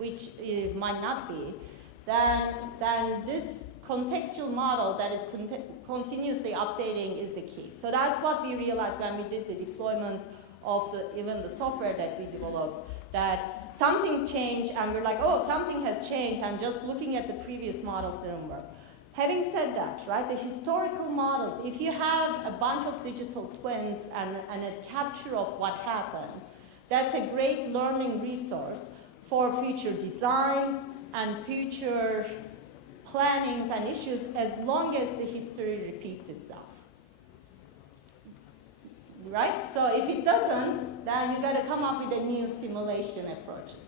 which it might not be, then this contextual model that is continuously updating is the key. So that's what we realized when we did the deployment of even the software that we developed, that something changed and we're like, oh, something has changed, and just looking at the previous models didn't work. Having said that, right, the historical models, if you have a bunch of digital twins and a capture of what happened, that's a great learning resource for future designs and future plannings and issues, as long as the history repeats itself. Right? So if it doesn't, then you gotta come up with a new simulation approaches.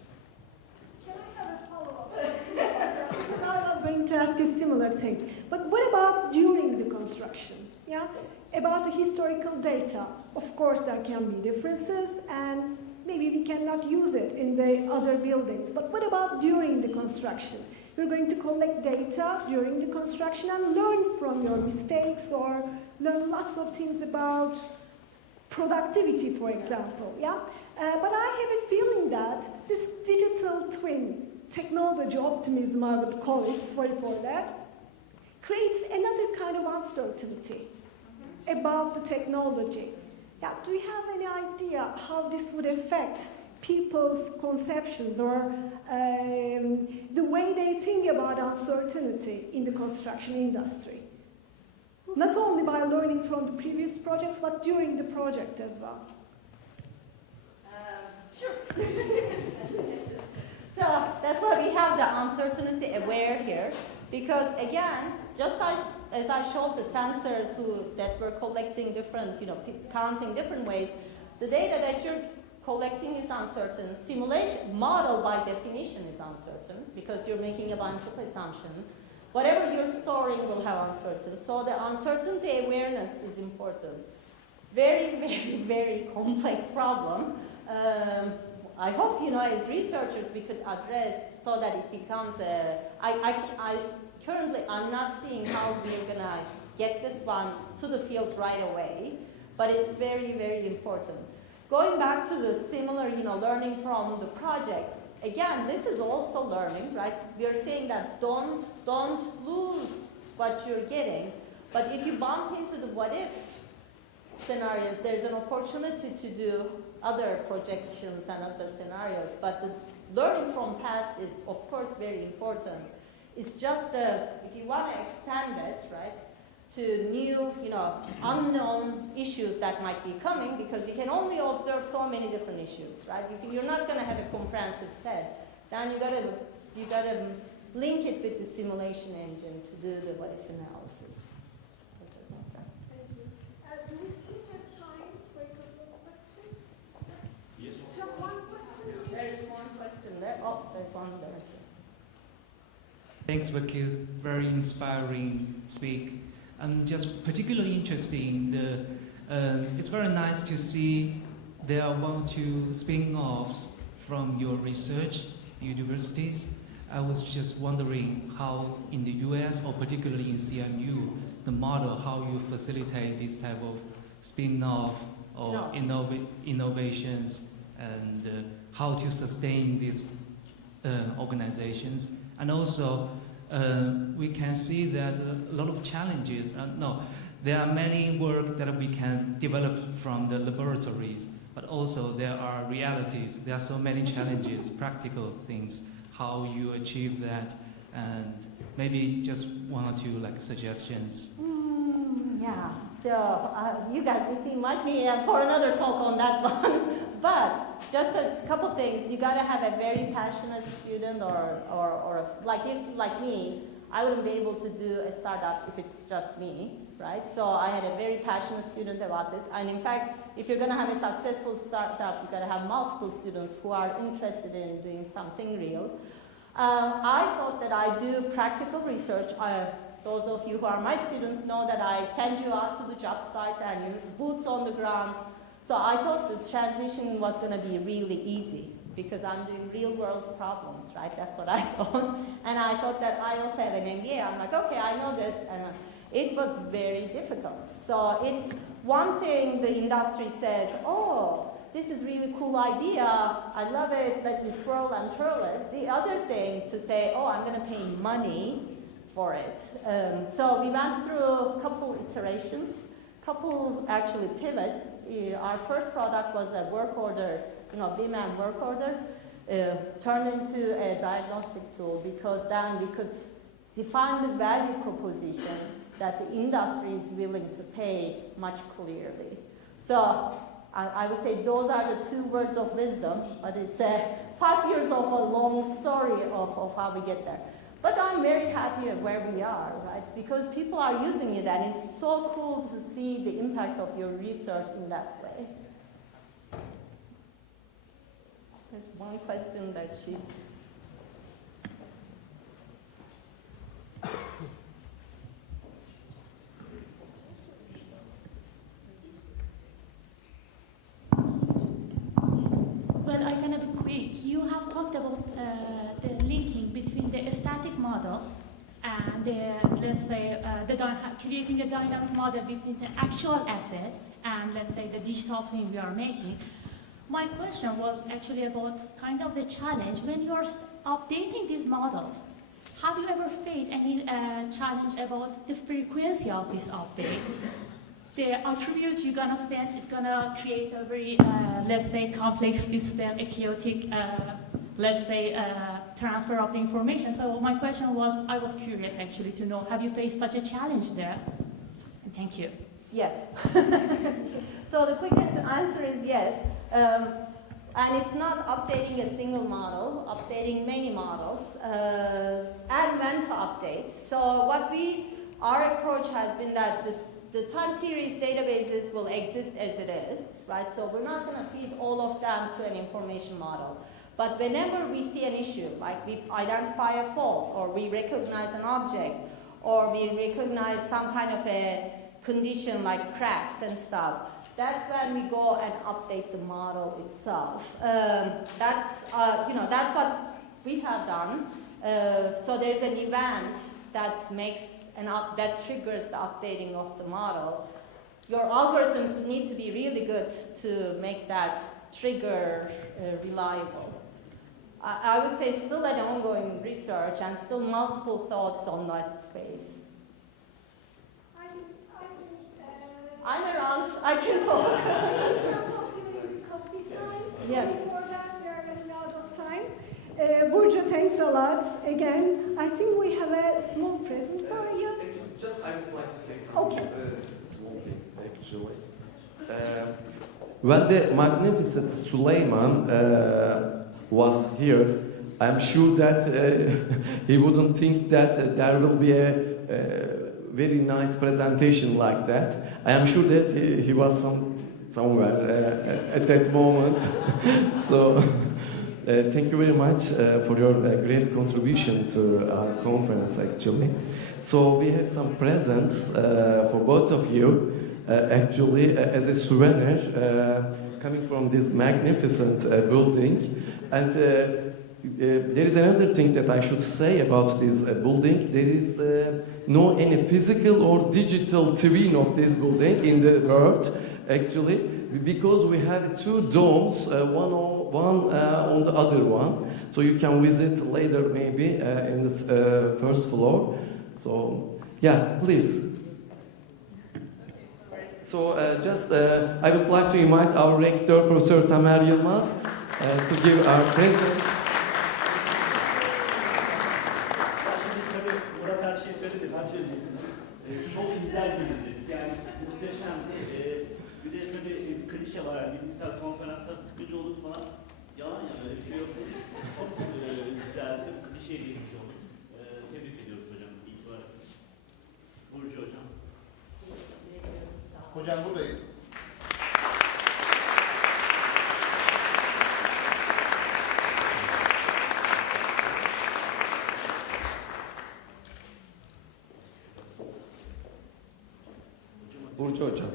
Can I have a follow-up question? Because I was going to ask a similar thing. But what about during the construction? Yeah? About the historical data. Of course, there can be differences, and maybe we cannot use it in the other buildings. But what about during the construction? You're going to collect data during the construction and learn from your mistakes, or learn lots of things about productivity, for example. Yeah? But I have a feeling that this digital twin, technology optimism, I would call it, sorry for that, creates another kind of uncertainty about the technology. Yeah, do you have any idea how this would affect people's conceptions or the way they think about uncertainty in the construction industry? Not only by learning from the previous projects, but during the project as well. Sure. So that's why we have the uncertainty aware here, because again, just as I showed the sensors that were collecting different, counting different ways, the data that you're collecting is uncertain. Simulation model by definition is uncertain because you're making a bunch of assumptions. Whatever you're storing will have uncertainty. So the uncertainty awareness is important. Very, very, very complex problem. I hope, as researchers we could address so that it becomes I'm not seeing how we're gonna get this one to the field right away, but it's very, very important. Going back to the similar, learning from the project, again, this is also learning, right? We are saying that don't lose what you're getting, but if you bump into the what if scenarios, there's an opportunity to do other projections and other scenarios, but the learning from past is, of course, very important. It's just if you want to extend it, right, to new, unknown issues that might be coming, because you can only observe so many different issues, right? You're not going to have a comprehensive set. Then you gotta link it with the simulation engine to do the what if analysis. Thank you. Do we still have time for a couple of questions? Yes. Just one question? There is one question there. Oh, there's one there. Thanks, Burcu. Very inspiring speak. I'm just particularly interested in it's very nice to see there are one or two spin-offs from your research universities. I was just wondering how in the US, or particularly in CMU, the model, how you facilitate this type of spin-off or innovations, and how to sustain these organizations. And also, we can see that a lot of challenges, there are many work that we can develop from the laboratories, but also there are realities. There are so many challenges, practical things, how you achieve that, and maybe just one or two suggestions. Yeah, so you guys need to invite me for another talk on that one. But just a couple things. You got to have a very passionate student, or like me, I wouldn't be able to do a startup if it's just me, right? So I had a very passionate student about this. And in fact, if you're going to have a successful startup, you got to have multiple students who are interested in doing something real. I thought that I do practical research. Those of you who are my students know that I send you out to the job sites and you boots on the ground. So I thought the transition was going to be really easy because I'm doing real world problems, right? That's what I thought. And I thought that I also have an MBA. I'm like, okay, I know this. And it was very difficult. So it's one thing the industry says, oh, this is really cool idea, I love it, let me swirl and twirl it. The other thing to say, oh, I'm going to pay money for it. So we went through a couple iterations, couple actually pivots. Our first product was a work order, BIM and work order, turned into a diagnostic tool, because then we could define the value proposition that the industry is willing to pay much clearly. So I would say those are the 2 words of wisdom, but it's 5 years of a long story of how we get there. But I'm very happy at where we are, right? Because people are using it, and it's so cool to see the impact of your research in that way. There's one question that she... Well, I'm going to be quick. You have talked about the linking between the static model and let's say, creating a dynamic model between the actual asset and, let's say, the digital twin we are making. My question was actually about kind of the challenge when you are updating these models. Have you ever faced any challenge about the frequency of this update? The attributes you're gonna send, it's gonna create a very, let's say, complex system, a chaotic, let's say, transfer of the information. So my question was, I was curious actually to know, have you faced such a challenge there? And thank you. Yes. So the quick answer is yes. And it's not updating a single model, updating many models, and when to update. So our approach has been that the time series databases will exist as it is, right? So we're not going to feed all of them to an information model. But whenever we see an issue, like we identify a fault, or we recognize an object, or we recognize some kind of a condition like cracks and stuff, that's when we go and update the model itself. That's what we have done. So there's an event that that triggers the updating of the model. Your algorithms need to be really good to make that trigger reliable. I would say still an ongoing research and still multiple thoughts on that space. I'm around, I can talk. Yes. Before that, we are running out of time. Burcu, thanks a lot. Again, I think we have a small present for you. Just, I would like to say something. Okay. Small things, actually. When the magnificent Suleiman was here, I'm sure that he wouldn't think that there will be a very nice presentation like that. I am sure that he was somewhere at that moment. So thank you very much for your great contribution to our conference, actually. So we have some presents for both of you, actually, as a souvenir coming from this magnificent building. And there is another thing that I should say about this building. There is no any physical or digital twin of this building in the world, actually, because we have 2 domes, one on the other one. So you can visit later, maybe, in this first floor. So, yeah, please. So, I would like to invite our rector, Professor Tamer Yılmaz, to give our presents. Çok güzel bir yani muhteşemdi. Bir de tabii bir klişe var yani bilimsel konferanslar sıkıcı olur falan. Yalan ya böyle bir şey yok. Çok güzeldi. Klişeye girmiş olduk. Tebrik ediyoruz hocam. İyi ki var. Burcu hocam. Hocam buradayız. Burcu hocam.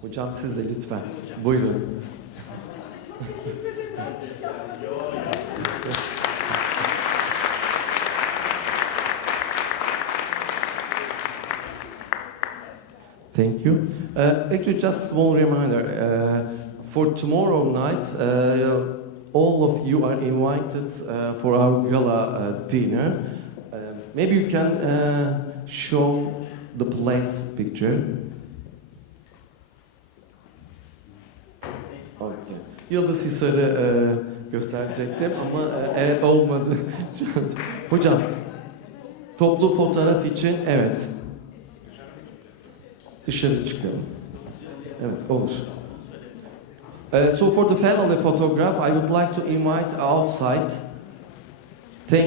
Hocam siz de lütfen. Buyurun. Thank you. Actually, just small reminder. For tomorrow night, all of you are invited for our gala dinner. Maybe you can show the place picture. Okay. Yıldız Hisar'ı gösterecektim ama evet olmadı. Hocam, toplu fotoğraf için evet. Dışarı çıkalım. Evet, olur. So for the family photograph, I would like to invite outside. Thank